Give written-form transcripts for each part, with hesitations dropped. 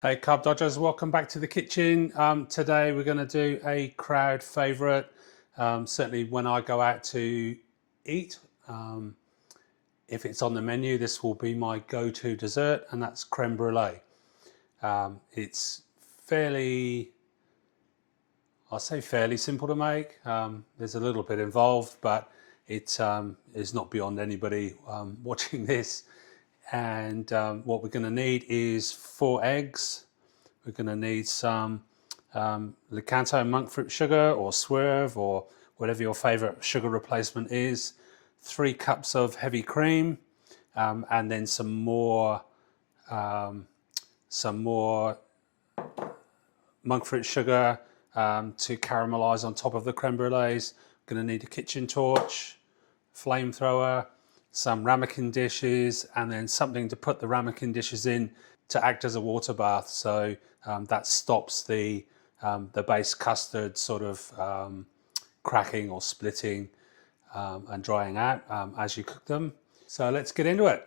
Hey Carb Dodgers, welcome back to the kitchen. Today we're going to do a crowd favourite. Certainly when I go out to eat, if it's on the menu, this will be my go-to dessert, and that's creme brulee. It's fairly, I'll say fairly simple to make. There's a little bit involved, but it is not beyond anybody watching this. And what we're going to need is 4 eggs. We're going to need some Licanto monk fruit sugar or Swerve or whatever your favorite sugar replacement is, 3 cups of heavy cream, and then some more monk fruit sugar to caramelize on top of the creme brulees. We're going to need a kitchen torch, flamethrower, some ramekin dishes, and then something to put the ramekin dishes in to act as a water bath. So that stops the base custard sort of cracking or splitting and drying out as you cook them. So let's get into it.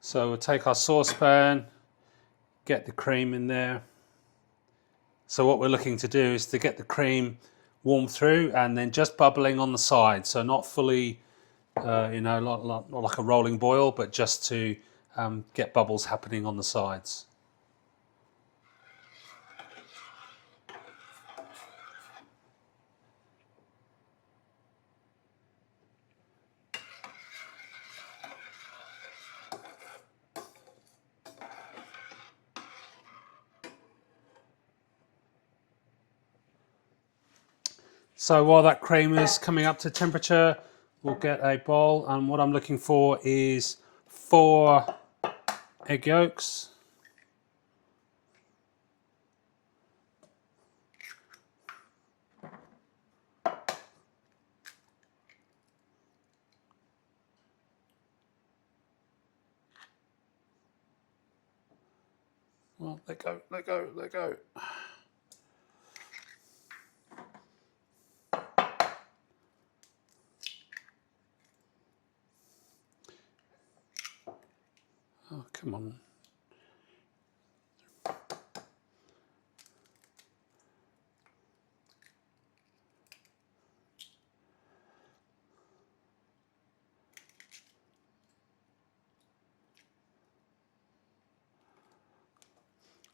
So we'll take our saucepan, get the cream in there. So what we're looking to do is to get the cream warm through and then just bubbling on the side. So not fully, not like a rolling boil, but just to get bubbles happening on the sides. So while that cream is coming up to temperature, we'll get a bowl, and what I'm looking for is 4 egg yolks. Well, let go, let go, let go. Oh, come on.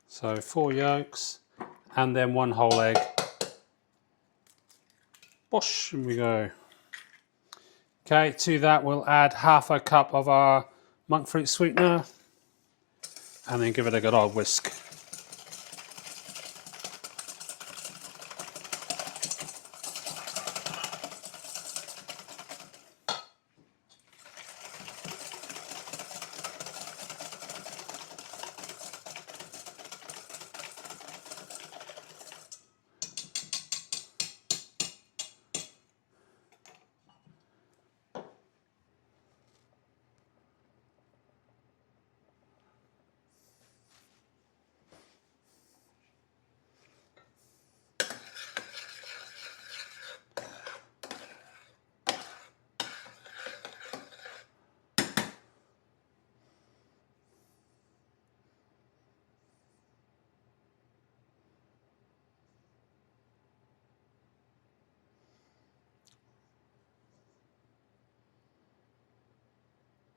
So 4 yolks and then 1 whole egg. Bosh, and we go. Okay, to that we'll add half a cup of our monk fruit sweetener and then give it a good old whisk.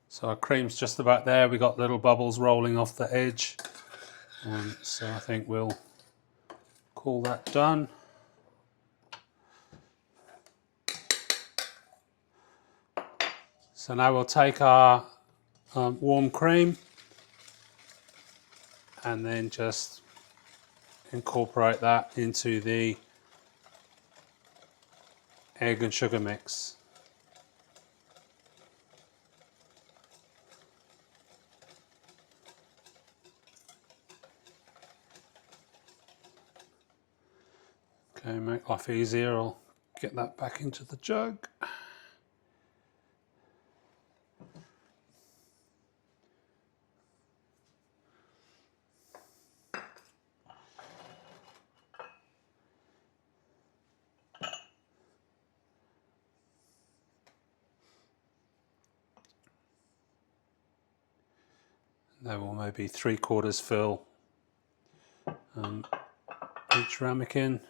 So our cream's just about there. We got little bubbles rolling off the edge. So I think we'll call that done. So now we'll take our warm cream and then just incorporate that into the egg and sugar mix. Okay, make life easier, I'll get that back into the jug. They will maybe 3/4 fill each ramekin.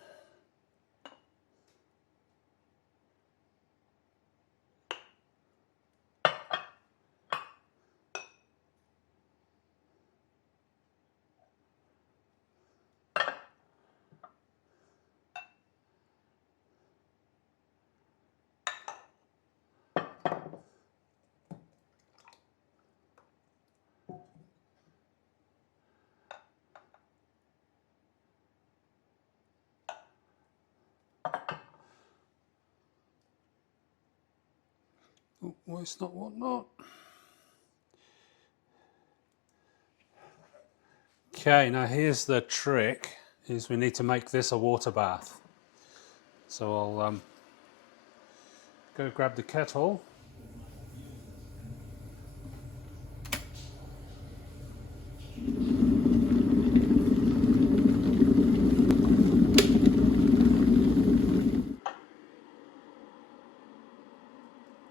Oh, it's not whatnot. Okay, now here's the trick, is we need to make this a water bath. So I'll go grab the kettle.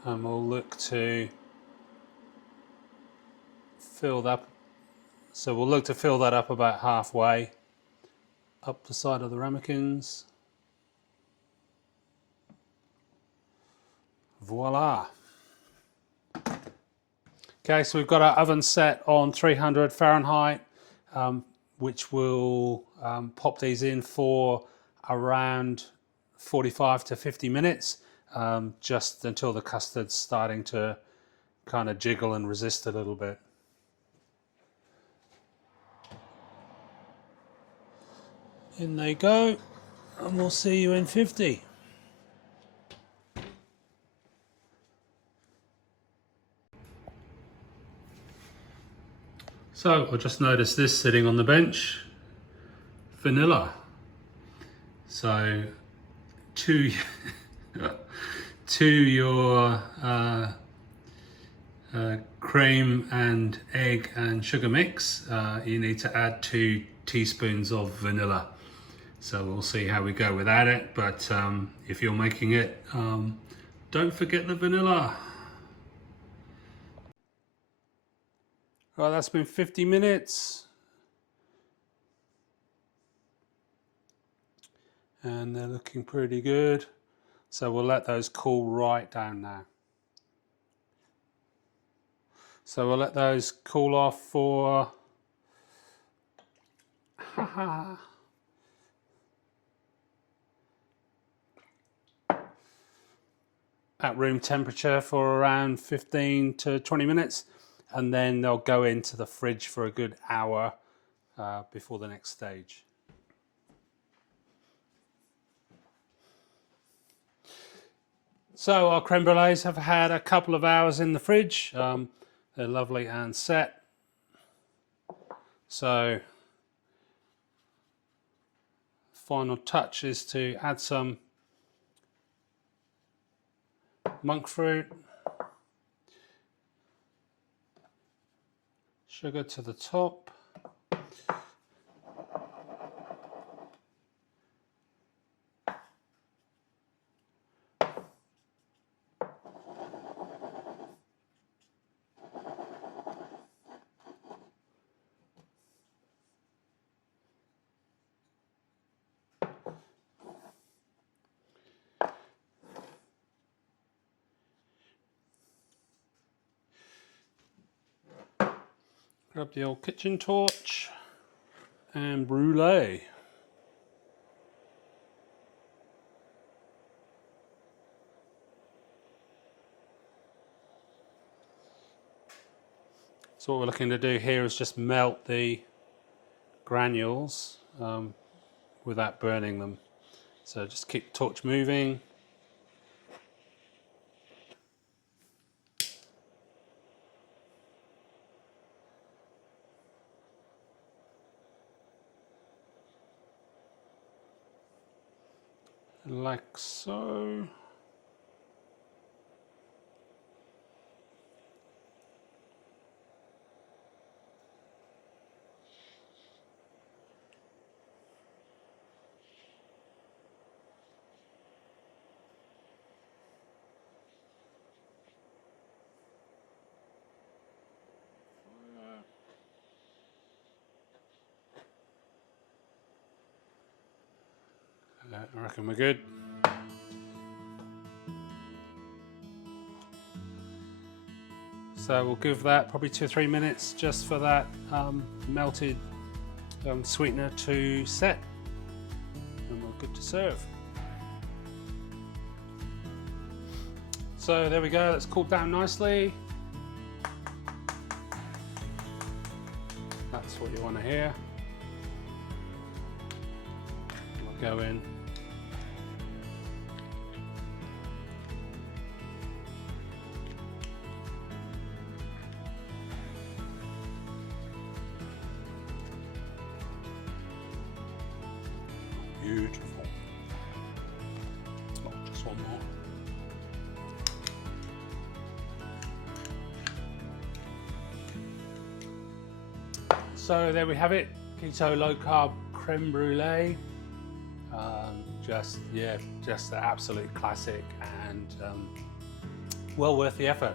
And we'll look to fill that. So we'll look to fill that up about halfway up the side of the ramekins. Voila. Okay, so we've got our oven set on 300 Fahrenheit, which will pop these in for around 45 to 50 minutes, just until the custard's starting to kind of jiggle and resist a little bit. In they go, and we'll see you in 50. So I just noticed this sitting on the bench, vanilla. So to your cream and egg and sugar mix, you need to add 2 teaspoons of vanilla. So we'll see how we go without it, but if you're making it, don't forget the vanilla. Right, that's been 50 minutes. And they're looking pretty good. So we'll let those cool right down now. So we'll let those cool off for at room temperature for around 15 to 20 minutes, and then they'll go into the fridge for a good hour before the next stage. So our creme brulees have had a couple of hours in the fridge. They're lovely and set. So final touch is to add some monk fruit, sugar to the top, grab the old kitchen torch, and brulee. So what we're looking to do here is just melt the granules without burning them. So just keep the torch moving. Like so. I reckon we're good. So we'll give that probably 2 or 3 minutes just for that melted sweetener to set, and we're good to serve. So there we go, that's cooled down nicely. That's what you want to hear. We'll go in. Beautiful. Oh, just one more. So there we have it, keto low carb creme brulee. Just an absolute classic, and well worth the effort.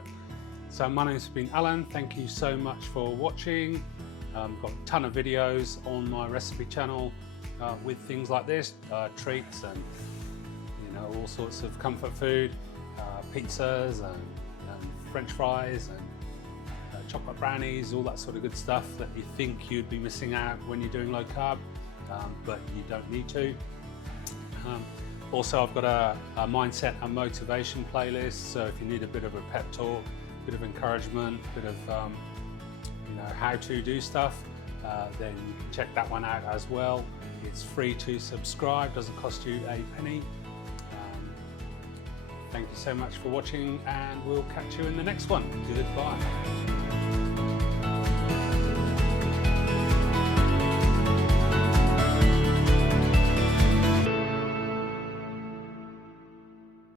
So my name's been Alan. Thank you so much for watching. Got a ton of videos on my recipe channel with things like this, treats and all sorts of comfort food, pizzas and French fries and chocolate brownies, all that sort of good stuff that you think you'd be missing out when you're doing low carb, but you don't need to. Also, I've got a mindset and motivation playlist, so if you need a bit of a pep talk, a bit of encouragement, a bit of how to do stuff, then you can check that one out as well. It's free to subscribe, doesn't cost you a penny. Thank you so much for watching, and we'll catch you in the next one. Goodbye.